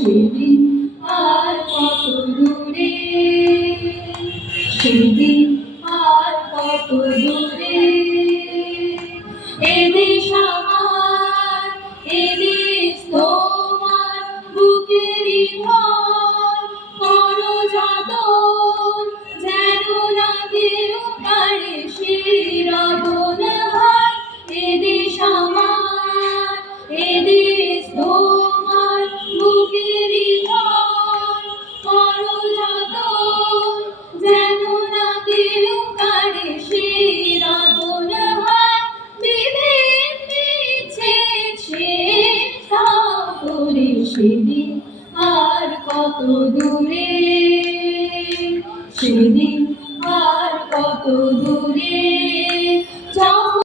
সেদিন আর কত দূরে, সেদিন আর কত দূরে। এদেশ আমার, এদেশ তোমার, বুকেরই ঘর, করো যতন যেন না কেউ পারে সেই রতন হার। এদেশ আমার, এদেশ তোমার, বুকেরই ঘর, করো যতন যেন না কেউ পারে সেই রতন হার। বিভেদ বিচ্ছেদ শেষ করে সেদিন আর কত দূরে।